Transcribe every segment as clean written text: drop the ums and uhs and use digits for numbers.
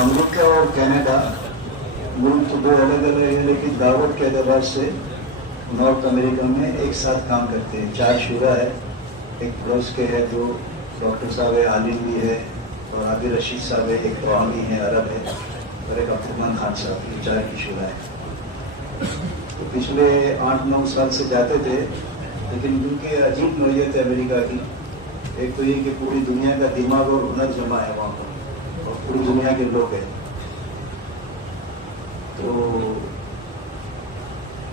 امریکہ اور کینیڈا ملک تو دو الگ الگ ہیں، لیکن دعوت کے اعتبار سے نارتھ امریکہ میں ایک ساتھ کام کرتے ہیں. 4 شعبہ ہے. ایک پڑوس کے ہے جو ڈاکٹر صاحب ہے، عالم بھی ہے، اور عادل رشید صاحب ہے، ایک قوامی ہے، عرب ہے، اور ایک عبدالرحمان خان صاحب. یہ 4 کی شعبہ ہے. تو پچھلے 8-9 سال سے جاتے تھے، لیکن کیونکہ عجیب نوعیت ہے امریکہ کی. ایک تو یہ کہ پوری دنیا کا دماغ اور ہنر جمع ہے وہاں پر، اور پوری دنیا کے لوگ ہیں. تو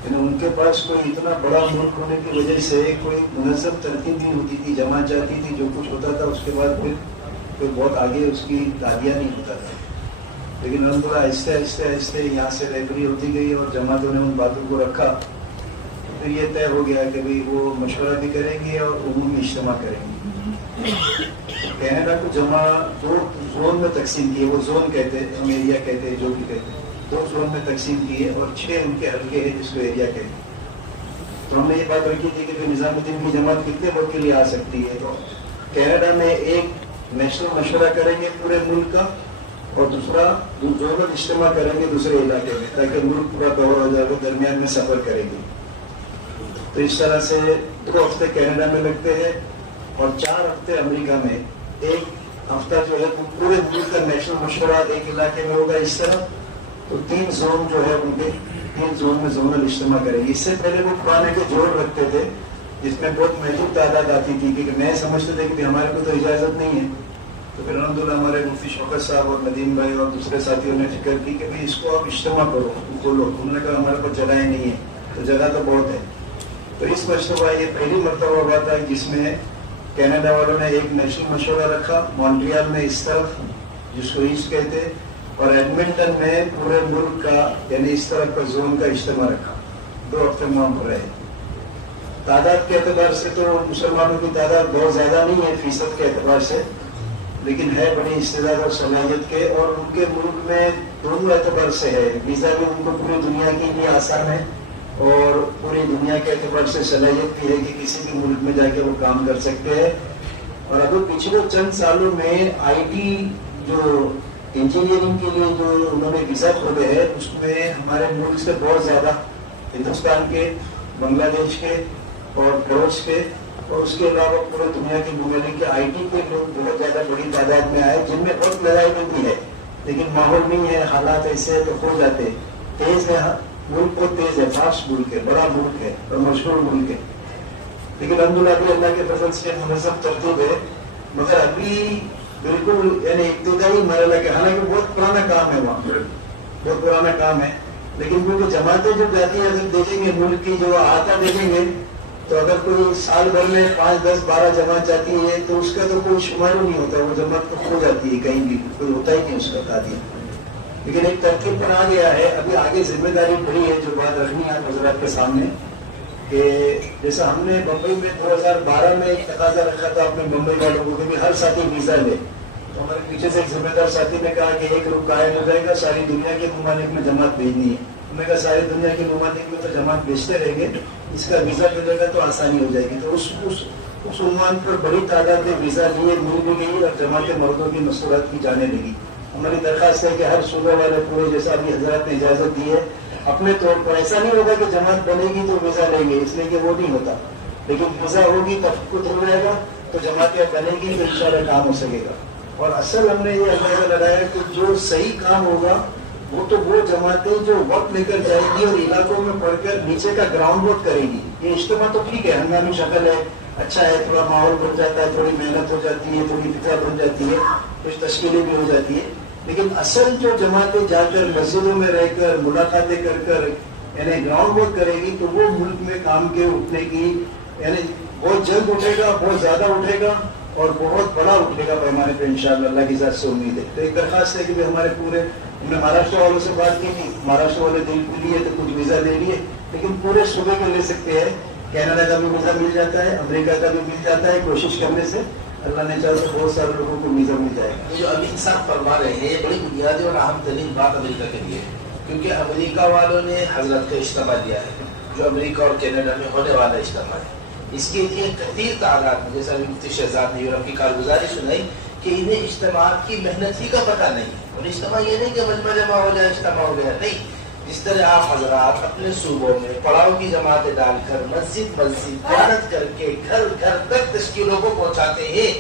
ان کے پاس کوئی اتنا بڑا ملک ہونے کی وجہ سے کوئی منظم ترتیب نہیں ہوتی تھی. جماعت جاتی تھی، جو کچھ ہوتا تھا اس کے بعد پھر کوئی بہت آگے اس کی تعدیہ نہیں ہوتا تھا. لیکن الحمدللہ آہستہ آہستہ آہستہ یہاں سے رہبری ہوتی گئی اور جماعتوں نے ان باتوں کو رکھا. پھر یہ طے ہو گیا کہ بھئی وہ مشورہ بھی کریں گے اور عمومی اجتماع کریں گے. کینیڈا کو جمع 2 زون میں تقسیم کیے. وہ زون کہتے ہیں، ہم ایریا کہتے ہیں، جو بھی کہتے ہیں. 2 زون میں تقسیم کیے اور 6 ان کے حلقے ہیں جس کو ایریا کہتے ہیں. تو ہم نے یہ بات رکھی تھی کہ نظام الدین کی جماعت کتنے وقت کے لیے آ سکتی ہے. تو کینیڈا میں ایک نیشنل مشورہ کریں گے پورے ملک کا، اور دوسرا زونل اجتماع کریں گے دوسرے علاقے میں، تاکہ ملک پورا کور ہو جائے. وہ درمیان میں سفر کریں گے. تو اس طرح سے 2 ہفتے کینیڈا میں لگتے ہیں اور 4 ہفتے امریکہ میں. ایک ہفتہ جو ہے پورے ملک کا نیشنل مشورہ ایک علاقے میں ہوگا. اس طرح تو 3 زون جو ہے ان کے 3 زون میں زونل اجتماع کریں گے. اس سے پہلے وہ پرانے کے جوڑ رکھتے تھے جس میں بہت محدود تعداد آتی تھی، کیونکہ میں سمجھتے تھے کہ ہمارے کو تو اجازت نہیں ہے. تو پھر الحمدللہ ہمارے مفتی شوکت صاحب اور ندیم بھائی اور دوسرے ساتھیوں نے فکر کی کہ اس کو آپ اجتماع کرو، کھولو. انہوں نے کہا ہمارے پاس جگہیں نہیں ہے. تو جگہ تو بہت ہے. تو اس مرتبہ یہ پہلی مرتبہ ہوا تھا جس میں کینیڈا والوں نے ایک نیشنل مشورہ رکھا مونٹریال میں اس طرف، جس کو ایسٹ کہتے، اور ایڈمنٹن میں پورے ملک کا یعنی اس طرف کا زون کا اجتماع رکھا. 2 ہفتے وہاں پر رہے. تعداد کے اعتبار سے تو مسلمانوں کی تعداد بہت زیادہ نہیں ہے فیصد کے اعتبار سے، لیکن ہے بڑی استعداد اور صلاحیت کے. اور ان کے ملک میں دونوں اعتبار سے ہے. ویزا بھی ان کو پوری دنیا کے لیے آسان ہے، اور پوری دنیا کے اعتبار سے صلاحیت بھی ہے کہ کسی بھی ملک میں جا کے وہ کام کر سکتے ہیں. اور ابھی پچھلے چند سالوں میں آئی ٹی جو انجینئرنگ کے لیے جو انہوں نے ویزا کھولے ہیں، اس میں ہمارے ملک سے بہت زیادہ ہندوستان کے، بنگلہ دیش کے اور لاہور کے، اور اس کے علاوہ پورے دنیا کے ممالک کے آئی ٹی کے لوگ بہت زیادہ بڑی تعداد میں آئے، جن میں بہت لڑائی بھی ہے. لیکن ماحول نہیں ہے، حالات ایسے ہیں تو ہو جاتے. تیز ہے ملک، بہت تیز ہے، فاسٹ ملک ہے، بڑا ملک ہے اور مشہور ملک ہے. لیکن الحمدللہ ابھی اللہ کے فضل سے منظم ترتیب ہے. مگر ابھی بالکل یعنی ابتدائی مرحلہ کے، حالانکہ بہت پرانا کام ہے وہاں، بہت پرانا کام ہے. لیکن کیونکہ جماعتیں جو جاتی ہیں، اگر دیکھیں گے ملک کی جو آتا دیکھیں گے، تو اگر کوئی سال بھر میں 5, 10, 12 جماعت جاتی ہے تو اس کا تو کوئی شمار ہی نہیں ہوتا. وہ جماعت تو کھو جاتی ہے، کہیں بھی کوئی ہوتا ہی نہیں اس کا تعدیہ. لیکن ایک ترکیب پر آ گیا ہے. ابھی آگے ذمہ داری بڑی ہے جو بات رکھنی ہے حضرات کے سامنے، کہ جیسا ہم نے بمبئی میں 2012 میں ایک تقاضا رکھا تھا اپنے بمبئی والوں کو کہ ہر ساتھی ویزا لے. تو ہمارے پیچھے سے ایک ذمہ دار ساتھی نے کہا کہ ایک رخ قائم ہو جائے گا، ساری دنیا کے ممالک میں جماعت بھیجنی ہے. ہم نے کہا ساری دنیا کے ممالک میں تو جماعت بھیجتے رہیں گے، اس کا ویزا ملے گا تو آسانی ہو جائے گی. تو اس عنوان پر بڑی تعداد میں ویزا لیے، مل بھی گئی اور جماعت مردوں کی مصروفات کی جانے لگی. ہماری درخواست ہے کہ ہر صوبہ والے پورے، جیسا ابھی حضرات نے اجازت دی ہے، اپنے طور پر ایسا نہیں ہوگا کہ جماعت بنے گی تو ویزا لیں گے، اس لیے کہ وہ نہیں ہوتا. لیکن ویزا ہوگی تفقد ہو جائے گا تو جماعتیں بنے گی تو انشاءاللہ کام ہو سکے گا. اور اصل ہم نے یہ اندازہ لگایا کہ جو صحیح کام ہوگا وہ تو وہ جماعتیں جو وقت لے کر جائے گی اور علاقوں میں پڑھ کر نیچے کا گراؤنڈ ورک کرے گی. یہ اجتماع تو ٹھیک ہے، ہنگامی شکل ہے، اچھا ہے، تھوڑا ماحول بن جاتا ہے، تھوڑی محنت ہو جاتی ہے، تھوڑی فکر بن جاتی ہے، کچھ تشکیلیں بھی ہو جاتی ہے. لیکن اصل جو جماعتیں جا کر مسجدوں میں رہ کر ملاقاتیں کر یعنی گراؤنڈ ورک کرے گی، تو وہ ملک میں کام کے اٹھنے کی یعنی بہت جلد اٹھے گا، بہت زیادہ اٹھے گا اور بہت بڑا اٹھے گا پیمانے پہ انشاءاللہ. اللہ کی ذات سے امید ہے. تو ایک درخواست ہے کہ ہمارے پورے، ہم نے مہاراشٹر والوں سے بات کی تھی، مہاراشٹر والے دل کو لیے تو کچھ ویزا لے لیے، لیکن پورے صوبے کو لے سکتے ہیں. کینیڈا کا بھی ویزا مل جاتا ہے، امریکہ کا بھی مل جاتا ہے. کوشش کرنے سے اللہ نے چاہا تو بہت سارے لوگوں کو ویزا مل جائے گا. جو ابھی انسان فرما رہے ہیں یہ بڑی بنیادی اور اہم ترین بات امریکہ کے لیے، کیونکہ امریکہ والوں نے حضرت کا اجتماع دیا ہے جو امریکہ اور کینیڈا میں ہونے والا اجتماع ہے. اس کے لیے کثیر تعداد میں، جیسا ابھی مفتی شہزاد نے یورپ کی کارگزاری سنائی، کہ کہ انہیں اجتماعات کی محنت ہی کا پتہ نہیں ہے. اور اجتماع یہ نہیں کہ مجمع جمع ہو جائے اجتماع ہو گیا، نہیں. جس طرح آپ حضرات اپنے صوبوں میں پڑاؤ کی جماعتیں ڈال کر مسجد محنت کر کے گھر گھر تک تشکیلوں کو پہنچاتے ہیں،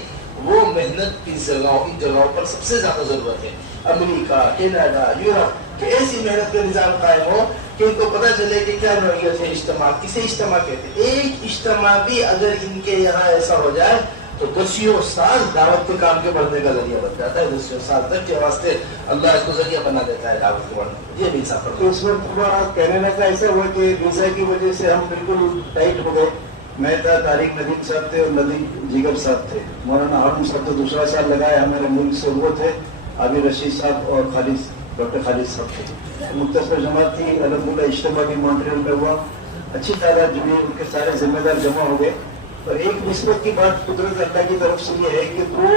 وہ محنت کی ان جگہوں پر سب سے زیادہ ضرورت ہے. امریکہ، کینیڈا، یورپ، کہ ایسی محنت کا نظام قائم ہو کہ ان کو پتہ چلے کہ کیا نوعیت ہے اجتماع، کسے اجتماع کہتے ہیں. ایک اجتماع بھی اگر ان کے یہاں ایسا ہو جائے تو 10 سال دعوت کے کام کے بڑھنے کا ذریعہ بن جاتا ہے. 10 سال تک کے واسطے اللہ اس کو ذریعہ بنا دیتا ہے دعوت کے بڑھنے. یہ بھی سفر. تو اس وقت تھوڑا کہنے کا ایسا ہوا کہ ویزا کی وجہ سے ہم بالکل ٹائٹ ہو گئے. میں تھا، طارق ندیم صاحب تھے اور ندیم جگر صاحب تھے. مولانا ہارون صاحب تو دوسرا سال لگایا، ہمارے ملک سے وہ تھے. عابد رشید صاحب اور ڈاکٹر خالد صاحب تھے. مختصر جماعت تھی. الحمدللہ اجتماع بھی مونٹریل میں ہوا، اچھی تعداد جمعی، ان کے سارے ذمہ دار جمع ہو گئے. اور ایک نسبت کی بات قدرت اللہ کی طرف سے یہ ہے کہ وہ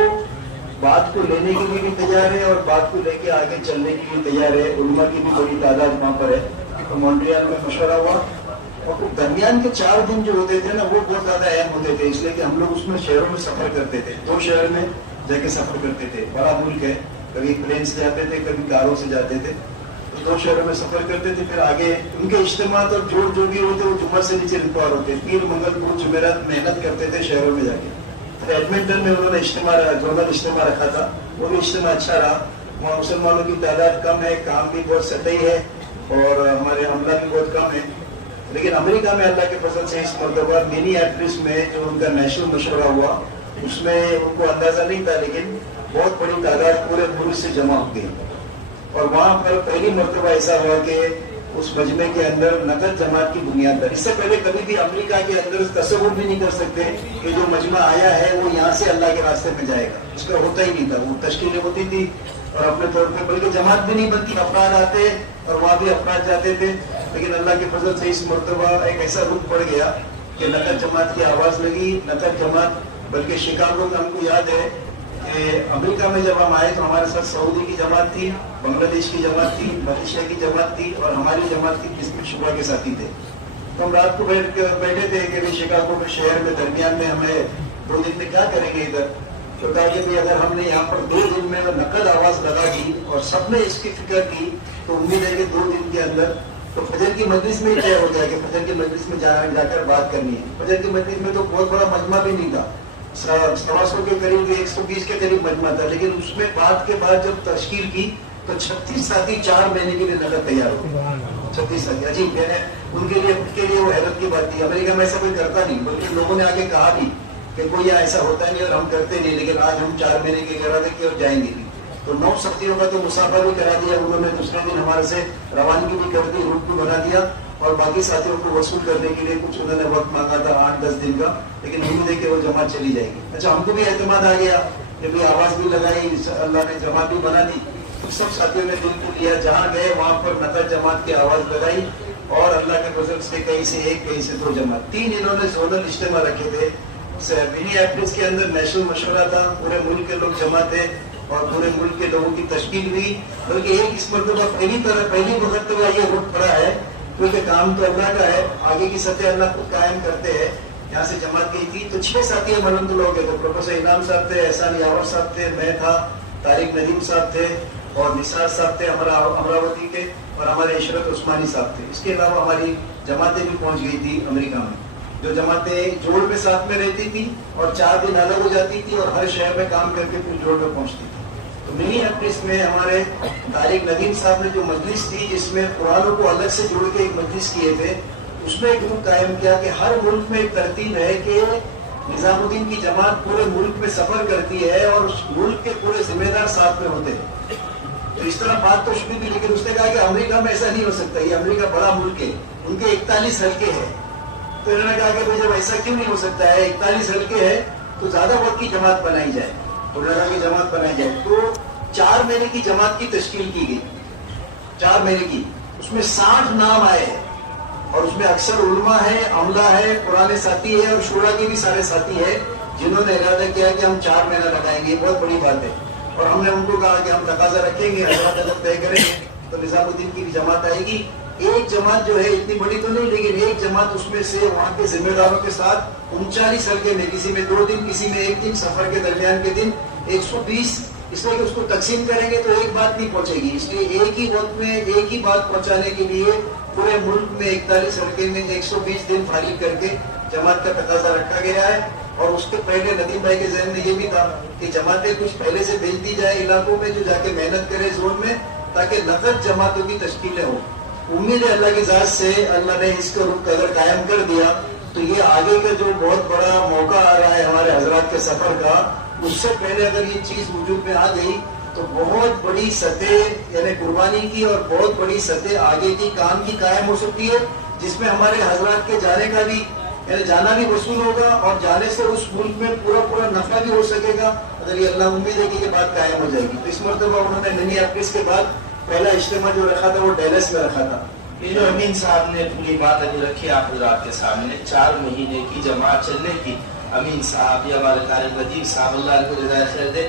بات کو لینے کے لیے بھی تیار ہے اور بات کو لے کے آگے چلنے کے لیے تیار ہے. علماء کی بھی بڑی تعداد وہاں پر ہے. تو مونٹریال میں مشورہ ہوا اور درمیان کے 4 دن جو ہوتے تھے نا وہ بہت زیادہ اہم ہوتے تھے، اس لیے کہ ہم لوگ اس میں شہروں میں سفر کرتے تھے. 2 شہر میں جا کے سفر کرتے تھے. بڑا ملک ہے، کبھی پلین سے جاتے تھے، کبھی کاروں سے جاتے تھے. تو 2 شہروں میں سفر کرتے تھے. پھر آگے ان کے اجتماعات اور جو بھی ہوتے وہ جمعہ سے نیچے اتوار ہوتے. پیر منگل کو جمعرات محنت کرتے تھے شہروں میں جا کے. پھر ایڈمنٹن میں انہوں نے جنرل اجتماع رکھا تھا. وہ بھی اجتماع اچھا رہا. وہاں مسلمانوں کی تعداد کم ہے، کام بھی بہت سطحی ہے اور ہمارے عملہ بھی بہت کم ہے. لیکن امریکہ میں اللہ کے فضل سے اس مرتبہ منی ایپلس میں جو ان کا نیشنل مشورہ ہوا اس میں ان کو اندازہ نہیں تھا، لیکن بہت بڑی تعداد پورے ملک سے جمع ہو گئی. اور وہاں پر پہلی مرتبہ ایسا ہوا کہ اس مجمع کے اندر نقد جماعت کی بنیاد پر، اس سے پہلے کبھی بھی امریکہ کے اندر تصور بھی نہیں کر سکتے کہ جو مجمع آیا ہے وہ یہاں سے اللہ کے راستے میں جائے گا. اس کا ہوتا ہی نہیں تھا. وہ تشکیلیں ہوتی تھی اور اپنے طور پہ، بلکہ جماعت بھی نہیں بنتی، افراد آتے اور وہاں بھی افراد جاتے تھے. لیکن اللہ کے فضل سے اس مرتبہ ایک ایسا رخ پڑ گیا کہ نقد جماعت کی آواز لگی. نقد جماعت، بلکہ شکاگو میں ہم کو یاد ہے کہ امریکہ میں جب ہم آئے تو ہمارے ساتھ سعودی کی جماعت تھی، بنگلہ دیش کی جماعت تھی، ملیشیا کی جماعت تھی اور ہماری جماعت کی جس میں شعبہ کے ساتھی تھے. تو ہم رات کو بیٹھے تھے کہ شکاگو میں شہر میں درمیان میں ہمیں 2 دن میں کیا کریں گے ادھر. تو کہا کہ اگر ہم نے یہاں پر 2 دن میں نقد آواز لگا دی اور سب نے اس کی فکر کی تو امید ہے کہ 2 دن کے اندر تو فجر کی مجلس میں طے ہو جائے کہ فجر کی مجلس میں جا کر بات کرنی ہے. فجر کی مجلس میں تو بہت بڑا مجمع بھی نہیں تھا، 100 کے قریب 120 کے قریب مجمع تھا. لیکن اس میں بات کے بعد جب تشکیل کی تو 36 ساتھی 4 مہینے کے لیے نقد تیار ہو. 36 ساتھی عجیب ہے. ان کے لیے وہ حیرت کی بات تھی. امریکہ میں ایسا کوئی کرتا نہیں، بلکہ لوگوں نے آگے کہا بھی کہ کوئی ایسا ہوتا نہیں اور ہم کرتے نہیں. لیکن آج ہم 4 مہینے کے ارادے کی اور جائیں گے بھی. تو 9 ساتھیوں کا تو مسافر بھی کرا دیا انہوں نے. دوسرے دن ہمارے سے روانگی بھی کر دی، روٹ بھی بنا دیا اور باقی ساتھیوں کو وصول کرنے کے لیے کچھ انہوں نے وقت مانگا تھا 8-10 دن کا. لیکن امید ہے کہ وہ جماعت چلی جائے گی. اچھا، ہم کو بھی اعتماد آ گیا کہ بھی آواز بھی لگائی، اللہ نے جماعت بھی بنا دی. تو سب ساتھیوں نے دل کو لیا، جہاں گئے وہاں پر نقد جماعت کی آواز لگائی اور اللہ کے فضل سے کہیں سے 1 کہیں سے 2 جماعت. 3 انہوں نے زونل اجتماع رکھے تھے. منی ایپلس کے اندر نیشنل مشورہ تھا، پورے ملک کے لوگ جمع تھے اور پورے ملک کے لوگوں کی تشکیل ہوئی. بلکہ ایک اس مرتبہ پہلی مرتبہ یہ رخ پڑا ہے کیونکہ کام تو اللہ کا ہے، آگے کی سطح اللہ کو قائم کرتے ہیں. یہاں سے جماعت گئی تھی تو 6 ساتھی ہم الحمد لوگ تھے. پروفیسر انعام صاحب تھے، احسان یاور صاحب تھے، میں تھا، طارق ندیم صاحب تھے اور نثار صاحب تھے امراوتی کے، اور ہمارے عشرت عثمانی صاحب تھے. اس کے علاوہ ہماری جماعتیں بھی پہنچ گئی تھی امریکہ میں، جو جماعتیں جوڑ میں ساتھ میں رہتی تھی اور 4 دن الگ ہو جاتی تھی اور ہر شہر میں کام کر کے پھر جوڑ میں پہنچتی تھی. تو منی ایپلس میں ہمارے طارق ندیم صاحب نے جو مجلس تھی جس میں قرآنوں کو الگ سے جوڑ کے ایک مجلس کیے تھے، اس میں ایک رخ قائم کیا کہ ہر ملک میں ایک ترتیب ہے کہ نظام الدین کی جماعت پورے ملک میں سفر کرتی ہے اور اس ملک کے پورے ذمہ دار ساتھ میں ہوتے ہیں. تو اس طرح بات تو شروع بھی، لیکن اس نے کہا کہ امریکہ میں ایسا نہیں ہو سکتا، یہ امریکہ بڑا ملک ہے، ان کے 41 حلقے ہیں. تو انہوں نے کہا کہ جب ایسا کیوں نہیں ہو سکتا ہے، 41 حلقے ہے تو زیادہ وقت کی جماعت بنائی جائے، علماء کی جماعت بنائی جائے. تو 4 مہینے کی جماعت کی تشکیل کی گئی. 4 مہینے کی، اس میں 60 نام آئے ہیں اور اس میں اکثر علماء ہے، عملہ ہے، پرانے ساتھی ہے اور شورا کے بھی سارے ساتھی ہیں جنہوں نے ارادہ کیا کہ ہم 4 مہینہ لگائیں گے. بہت بڑی بات ہے. اور ہم نے ان کو کہا کہ ہم تقاضا رکھیں گے، حضرات طے کریں گے تو نظام الدین کی بھی جماعت آئے گی. ایک جماعت جو ہے اتنی بڑی تو نہیں، لیکن ایک جماعت اس میں سے وہاں کے ذمہ داروں کے ساتھ 39 حلقے میں، کسی میں 2 دن، کسی میں 1 دن، سفر کے درمیان کے دن 120 اس لیے کہ اس کو تقسیم کریں گے تو ایک بات نہیں پہنچے گی، اس لیے ایک ہی وقت میں ایک ہی بات پہنچانے کے لیے پورے ملک میں 41 حلقے میں 120 دن فارغ کر کے جماعت کا تقاضا رکھا گیا ہے۔ اور اس کے پہلے ندیم بھائی کے ذہن میں یہ بھی تھا کہ جماعتیں کچھ پہلے سے بھیج دی جائے علاقوں میں جو جا کے محنت کرے زون میں، تاکہ نقد جماعتوں کی تشکیلیں ہوں۔ امید ہے اللہ کی ذات سے اللہ نے اس کا رخ اگر قائم کر دیا تو یہ آگے کا جو بہت بڑا موقع آ رہا ہے ہمارے حضرات کے سفر کا، اس سے پہلے اگر یہ چیز وجود میں آ گئی تو بہت بڑی سطح یعنی قربانی کی اور بہت بڑی سطح آگے کی کام کی قائم ہو سکتی ہے، جس میں ہمارے حضرات کے جانے کا بھی یعنی جانا بھی وصول ہوگا اور جانے سے اس ملک میں پورا نفع بھی ہو سکے گا، اگر یہ اللہ امید ہے کہ یہ بات قائم ہو جائے گی۔ تو اس مرتبہ انہوں نے منی ایپٹس کے بعد پہلا اجتماع جو رکھا تھا وہ ڈیلس میں رکھا تھا۔ یہ جو امین صاحب نے پوری بات ابھی رکھی آپ حضرات کے سامنے، 4 مہینے کی جماعت چلنے کی، امین صاحب یا ہمارے طارق ندیم صاحب اللہ ان کو جزائے خیر دے،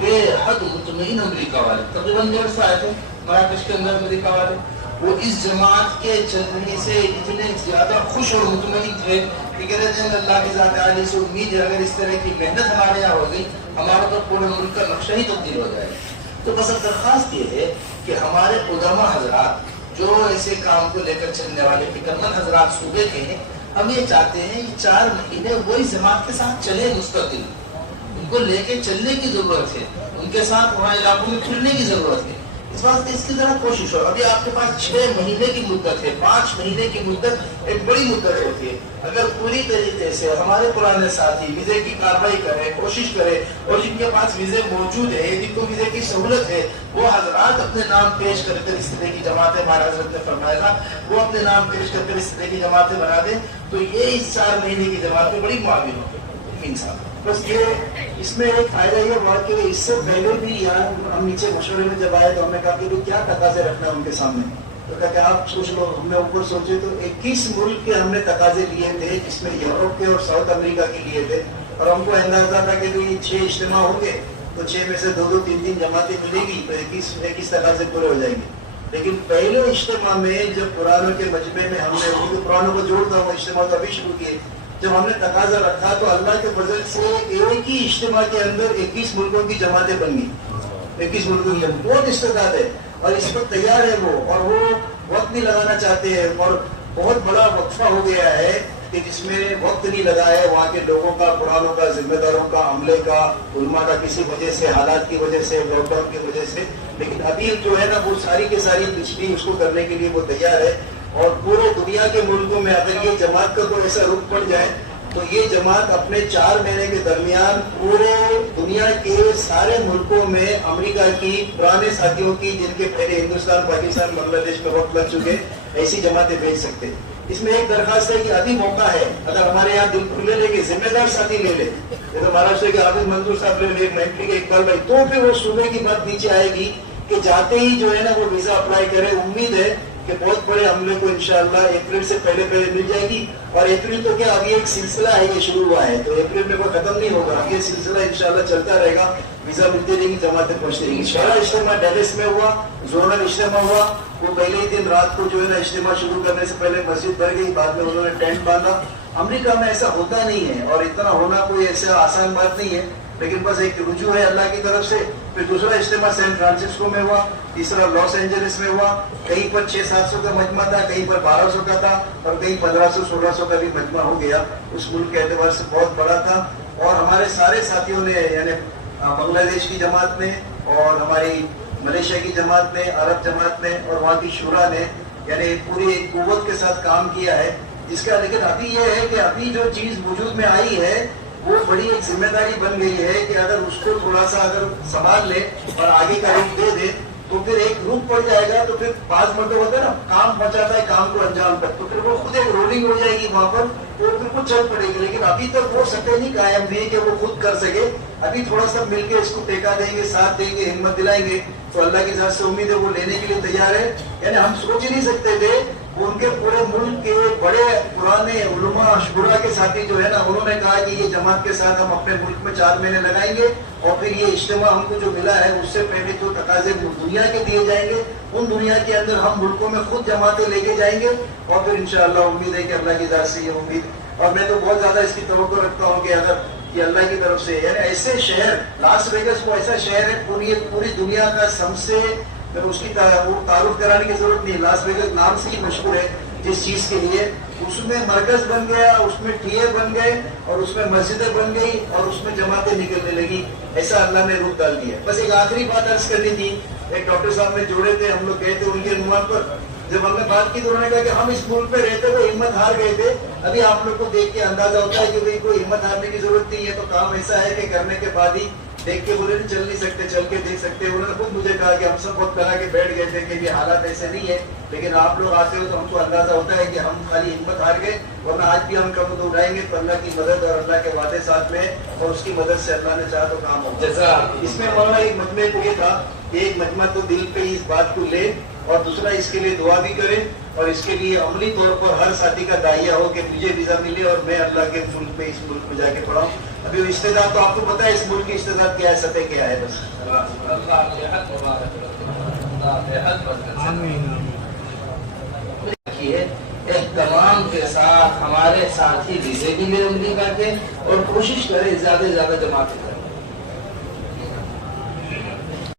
بے حد مطمئن امریکہ والے تقریباً 150 آئے تھے مراکش کے اندر امریکہ والے، وہ اس جماعت کے چلنے سے اتنے زیادہ خوش اور مطمئن تھے کہ کہہ رہے تھے اللہ کی ذات عالی سے امید ہے اگر اس طرح کی محنت ہمارے یہاں ہو گئی ہمارا تو پورے ملک کا نقشہ ہی تبدیل ہو جائے گا۔ تو بس اب درخواست یہ ہے کہ ہمارے علماء حضرات جو ایسے کام کو لے کر چلنے والے فکرمند حضرات صوبے کے ہیں، ہم یہ چاہتے ہیں کہ 4 مہینے وہی جماعت کے ساتھ چلے مستقل، ان کو لے کے چلنے کی ضرورت ہے، ان کے ساتھ وہاں علاقوں میں پھرنے کی ضرورت ہے۔ اس واسطے اس کی ذرا کوشش ہو۔ ابھی آپ کے پاس 6 مہینے کی مدت ہے، 5 مہینے کی مدت ایک بڑی مدت ہوتی ہے۔ اگر پوری طریقے سے ہمارے پرانے ساتھی ویزے کی کارروائی کریں، کوشش کریں، اور جن کے پاس ویزے موجود ہے، جن کو ویزے کی سہولت ہے، وہ حضرات اپنے نام پیش کر کر اس طرح کی جماعتیں ہمارے حضرت نے فرمایا تھا وہ اپنے نام پیش کر کر اس طرح کی جماعتیں بنا دیں تو یہ اس 4 مہینے کی جماعت میں بڑی معاون ہوگی۔ امین صاحب بس یہ اس میں ایک فائدہ یہ ہوا کہ اس سے پہلے بھی یہاں ہم نیچے مشورے میں جب آئے تو ہم نے کہا کہ کیا تقاضے رکھنا ہے ان کے سامنے، تو کہا کہ آپ سوچ لو۔ ہم نے اوپر سوچے تو 21 ملک کے ہم نے تقاضے لیے تھے، جس میں یورپ کے اور ساؤتھ امریکہ کے لیے تھے، اور ہم کو اندازہ تھا کہ 6 اجتماع ہوں گے تو 6 میں سے 2 3 جماعتیں ملے گی تو 21 تقاضے پورے ہو جائیں گے۔ لیکن پہلے اجتماع میں جب قرآنوں کے مجمع میں ہم نے قرآنوں کو جوڑتا ہوں اجتماع تبھی شروع کیے، جب ہم نے تقاضا رکھا تو اللہ کے فضل سے ایک ہی اجتماع کے اندر 21 ملکوں کی جماعتیں بن گئی۔ 21 ملکوں کی بہت استعداد ہے اور اس پر تیار ہے وہ، اور وہ وقت نہیں لگانا چاہتے ہیں، اور بہت بڑا وقفہ ہو گیا ہے کہ جس میں وقت نہیں لگا ہے وہاں کے لوگوں کا، قرآنوں کا، ذمہ داروں کا، عملے کا، علماء کا، کسی وجہ سے، حالات کی وجہ سے، لاک ڈاؤن کی وجہ سے، لیکن ابھی جو ہے نا وہ ساری کی ساری پچھلی اس کو کرنے کے لیے وہ تیار ہے۔ اور پورے دنیا کے ملکوں میں اگر یہ جماعت کا کوئی ایسا رخ پڑ جائے تو یہ جماعت اپنے 4 مہینے کے درمیان پورے دنیا کے سارے ملکوں میں امریکہ کی پرانے ساتھیوں کی جن کے پہلے ہندوستان، پاکستان، بنگلہ دیش میں وقت لگ چکے ایسی جماعتیں بھیج سکتے۔ اس میں ایک درخواست ہے کہ ابھی موقع ہے، اگر ہمارے یہاں دل کھلے لے کے ذمہ دار ساتھی لے لے، جیسے مہاراشٹر کے عابد منظور صاحب لے لے، مینٹری کے اقبال بھائی، تو پھر وہ صوبے کی بات نیچے آئے گی کہ جاتے ہی جو ہے نا وہ ویزا اپلائی کرے۔ امید ہے کہ بہت بڑے عملے کو انشاءاللہ اپریل سے پہلے مل جائے گی، اور اپریل تو کیا ابھی ایک سلسلہ ہے، یہ شروع ہوا ہے تو اپریل میں کوئی ختم نہیں ہوگا، یہ سلسلہ انشاءاللہ چلتا رہے گا، ویزا ملتی رہے گی، جماعتیں پہنچتی رہیں گی۔ پہلا اجتماع ڈیلس میں ہوا، زونل اجتماع ہوا، وہ پہلے ہی دن رات کو جو ہے نا اجتماع شروع کرنے سے پہلے مسجد بھر گئی، بعد میں انہوں نے ٹینٹ باندھا۔ امریکہ میں ایسا ہوتا نہیں ہے اور اتنا ہونا کوئی ایسا آسان بات نہیں ہے، لیکن بس ایک رجوع ہے اللہ کی طرف سے۔ پھر دوسرا اجتماع سین فرانسسکو میں ہوا، تیسرا لاس اینجلس میں ہوا، کہیں پر 600-700 کا مجمع تھا، کہیں پر 1200 کا تھا، اور کہیں 1500-1600 کا بھی مجمع ہو گیا، اس ملک کے اعتبار سے بہت بڑا تھا۔ اور ہمارے سارے ساتھیوں نے یعنی بنگلہ دیش کی جماعت نے اور ہماری ملیشیا کی جماعت نے، عرب جماعت نے اور وہاں کی شورا نے یعنی پوری ایک قوت کے ساتھ کام کیا ہے جس کا، لیکن ابھی یہ ہے کہ ابھی جو چیز وجود میں آئی ہے وہ بڑی ایک ذمہ داری بن گئی ہے کہ اگر اس کو تھوڑا سا اگر سنبھال لے اور آگے کا رخ دے دے تو پھر ایک روپ پڑ جائے گا، تو پھر بعض مرتبہ ہوتا ہے نا کام پہنچاتا ہے کام کو انجام تک، تو پھر وہ خود ایک رولنگ ہو جائے گی وہاں پر، تو پھر کچھ چل پڑے گی۔ لیکن ابھی تک وہ سطح نہیں قائم ہوئی کہ وہ خود کر سکے، ابھی تھوڑا سا مل کے اس کو ٹیکا دیں گے، ساتھ دیں گے، ہمت دلائیں گے، تو اللہ کی ذات سے امید ہے وہ لینے کے لیے تیار ہے۔ یعنی ہم سوچ ہی نہیں سکتے تھے، ان کے پورے ملک کے بڑے پرانے علماء شورا کے ساتھی جو ہے نا انہوں نے کہا کہ یہ جماعت کے ساتھ ہم اپنے ملک میں 4 مہینے لگائیں گے، اور پھر یہ اجتماع ہم کو جو ملا ہے اس سے پہلے جو تقاضے دنیا کے دیے جائیں گے ان دنیا کے اندر ہم ملکوں میں خود جماعتیں لے کے جائیں گے، اور پھر انشاءاللہ امید ہے کہ اللہ کی ذات سے یہ امید، اور میں تو بہت زیادہ اس کی توقع رکھتا ہوں کہ اگر یہ اللہ کی طرف سے. یعنی ایسے شہر لاس ویگس کو ایسا شہر ہے پوری دنیا کا سب سے, اس کی تعارف کرانے کی ضرورت نہیں. لاس ویگس نام سے ہی مشہور ہے جس چیز کے لیے. اس میں مرکز بن گیا, اس میں ٹھیے بن گئے, اور اس میں مسجدیں بن گئی, اور اس میں جماعتیں نکلنے لگی. ایسا اللہ نے روپ ڈال دیا. بس ایک آخری بات عرض کرنی تھی. ایک ڈاکٹر صاحب نے جوڑے تھے, ہم لوگ گئے تھے ان کے عنوان پر. جب ہم نے بات کی تو انہوں نے کہا کہ ہم اس ملک پہ رہتے ہوئے ہمت ہار گئے تھے. ابھی آپ لوگ کو دیکھ کے اندازہ ہوتا ہے کہ بھئی کوئی ہمت ہارنے کی ضرورت نہیں ہے. تو کام ایسا ہے کہ کرنے کے بعد ہی دیکھ کے بولے چل نہیں سکتے, چل کے دیکھ سکتے. انہوں نے خود مجھے کہا کہ ہم سب بہت کرا کے بیٹھ گئے تھے کہ یہ حالات ایسے نہیں ہے, لیکن آپ لوگ آتے ہو تو ہم کو اندازہ ہوتا ہے کہ ہم خالی ہمت ہار گئے, ورنہ آج بھی ہم کم اٹھائیں گے تو اللہ کی مدد اور اللہ کے وعدے ساتھ میں, اور اس کی مدد سے اللہ نے چاہا تو کام ہوگا. جزا اس میں مولانا ایک مجمع کو یہ تھا کہ ایک مجمع تو دل پہ اس بات کو لے, اور دوسرا اس کے لیے دعا بھی کرے, اور اس کے لیے عملی طور پر ہر ساتھی کا داعیہ ہو کہ مجھے ویزا ملے اور میں اللہ کے ملک میں اس ملک میں جا کے پڑھاؤں. ابھی استعداد تو آپ کو پتا ہے اس ملک کی استعداد کیا ہے, سطح کیا ہے. بس اہتمام کے ساتھ ہمارے ساتھی ویزے بھی لے امریکہ کے, اور کوشش کریں زیادہ سے زیادہ جماعتیں کریں.